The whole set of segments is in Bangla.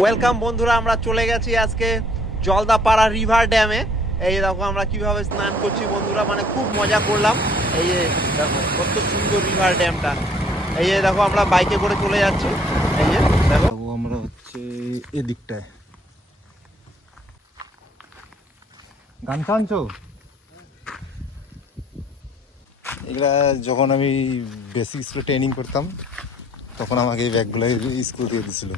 ওয়েলকাম বন্ধুরা, আমরা চলে গেছি আজকে জলদাপাড়া রিভার ড্যামে। এই দেখো আমরা কিভাবে স্নান করছি বন্ধুরা, মানে খুব মজা করলাম। এই যে দেখো কত সুন্দর রিভার ড্যামটা। এই যে দেখো আমরা বাইকে করে চলে যাচ্ছি। এই যে দেখো আমরা হচ্ছে এদিকটায় গান টানছো। এগুলা যখন আমি বেসিক স্কুলে ট্রেনিং করতাম তখন আমাকে এই ব্যাগগুলো স্কুল দিয়ে দিছিল।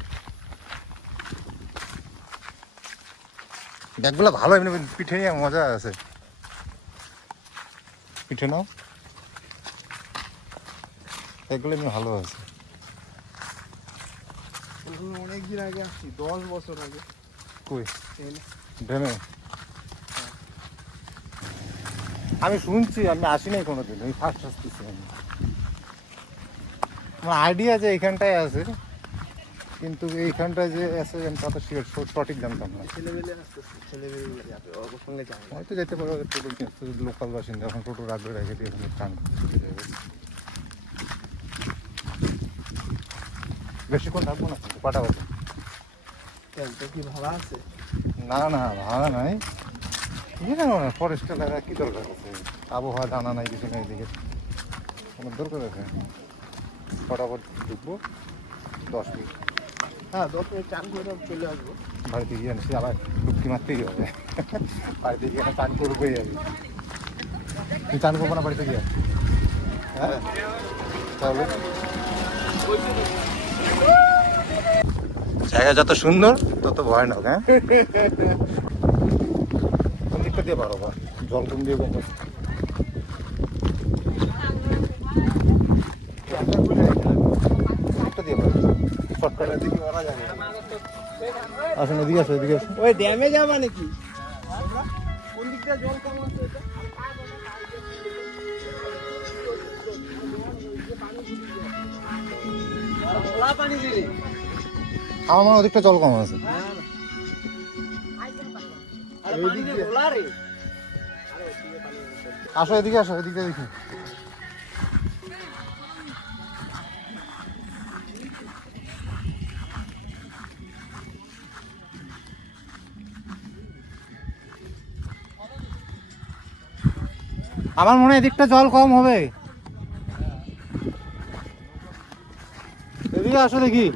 ব্যাগগুলো ভালো, এমনি পিঠে নিয়ে মজা আছে। পিঠে নাও, ব্যাগগুলো এমনি ভালো আছে। অনেকদিন আগে আসছি, 10 বছর আগে। কই ড্যামে? আমি শুনছি, আমি আসি নাই কোনোদিন, আমি ফার্স্ট আসতেছি। আমি আমার আইডিয়া যে এইখানটায় আছে, কিন্তু এইখানটায় যে আছে আমি তা তো সঠিক জানতাম না। ছেলেবেলে আসতেছে, ছেলেবেলে যাবে, ওর সঙ্গে যাবে। হয়তো যেতে পারবো, টোটো লোকাল বাসিন্দা, এখন টোটো রাখবে, রেখে দিয়ে ওখানে টান চলে যাবে। বেশিক্ষণ থাকবো না, কটা বাজে? তো কি ভাড়া আছে? না না, ভাড়া নাই। কি জানো না, ফরেস্ট এলাকা কি দরকার আছে? আবহাওয়া জানা নাই, কিছু নেই, এদিকে কোনো দরকার আছে? ফটাফট ঢুকবো, 10 মিনিট হ্যাঁ, 10 মিনিট চান করে চলে আসবো। বাড়িতে গিয়ে আনছি, আবার ডুবকি মারতেই হবে। বাড়িতে গিয়ে না চান করবেই যাবে। তুই চান করবো না বাড়িতে গিয়ে? হ্যাঁ, তাহলে জায়গা যত সুন্দর তত ভয়ানক। হ্যাঁ, কোন দিকটা দিয়ে পারো বা জল কোন দিয়ে কম দিয়ে পারো? শর্টকাটের দিকে ওরা যাবে। আসুন এদিকে, আসো এদিকে, আসো। ওই ড্যামে যাবা নাকি? কোন দিকটা জল কম আছে এটা? খোলা পানি দিলে আমার মনে হয় ওদিকটা জল কম আছে। আসো এদিকে, আসো এদিকে দেখি। আমার মনে হয় এদিকটা জল কম হবে। এদিকে আসো দেখি।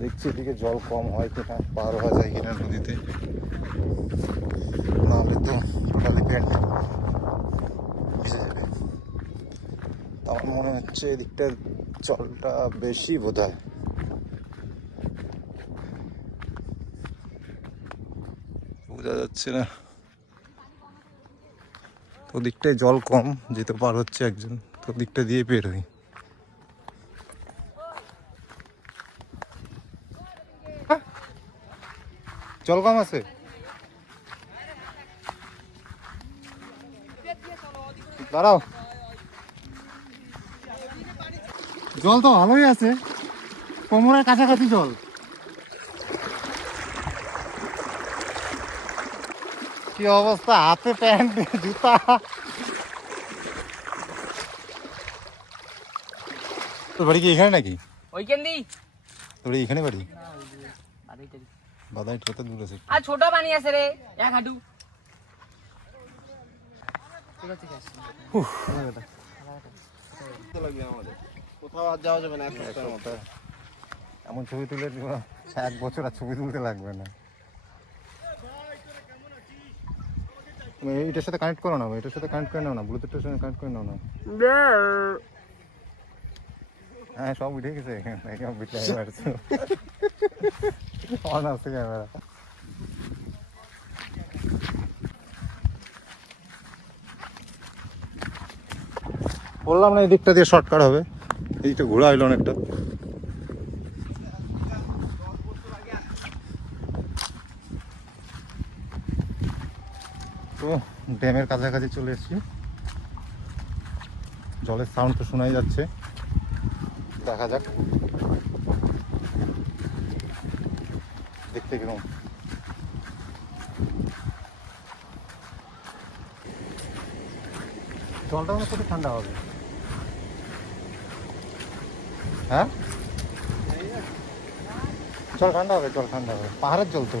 দেখছি এদিকে জল কম হয় কিনা, পার হওয়া যায় কিনা নদীতে, নাহলে তো টোটালি প্যান্ট ভিজে যাবে। তো আমার মনে হচ্ছে এদিকটার জলটা বেশি বোধ হয়। বোঝা যাচ্ছে না, তো দিকটায় জল কম, যেতে পার হচ্ছে একজন, তো দিকটা দিয়ে বের হই। জল কম আছে? দাঁড়াও, জল তো ভালোই আছে, কোমরের কাছাকাছি জল। কি অবস্থা, হাতে প্যান্ট, জুতা। তোর বাড়ি কি এখানে নাকি? তোর এখানে বাড়ি? বাদাই কত দূর আছে? আর ছোট পানি আছে রে, এক হাঁটু। কোথাও আর যাওয়া যাবে না এক সপ্তাহের মতো। এমন ছবি তুলে 1 বছর আর ছবি তুলতে লাগবে না। তুমি এটার সাথে কানেক্ট করো না, এটার সাথে কানেক্ট করে নাও না, ব্লুটুথের সাথে কানেক্ট করে নাও না। হ্যাঁ, সব উঠে গেছে, অন আছে ক্যামেরা। বললাম না, এই দিকটা দিয়ে শর্টকাট হবে, এইটা ঘোরা হইলো অনেকটা। তো ড্যামের কাছাকাছি চলে এসেছি, জলের সাউন্ড তো শোনাই যাচ্ছে, দেখা যাক দেখতে কিরকম। জলটা মনে কত ঠান্ডা হবে। হ্যাঁ জল ঠান্ডা হবে, জল ঠান্ডা হবে, পাহাড়ের জল তো।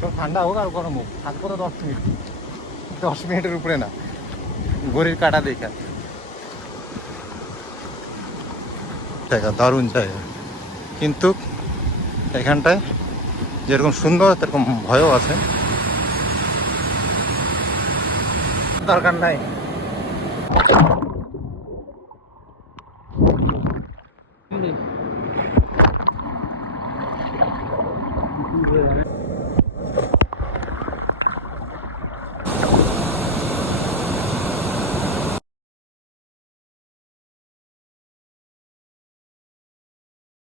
জল ঠান্ডা হোক আর গরম হোক, থাকবো তো 10 মিনিট, 10 মিনিটের উপরে না, ঘড়ির কাঁটা দেখা। জায়গা দারুণ জায়গা, কিন্তু এখানটায় যেরকম সুন্দর সেরকম ভয়ও আছে। দরকার নাই।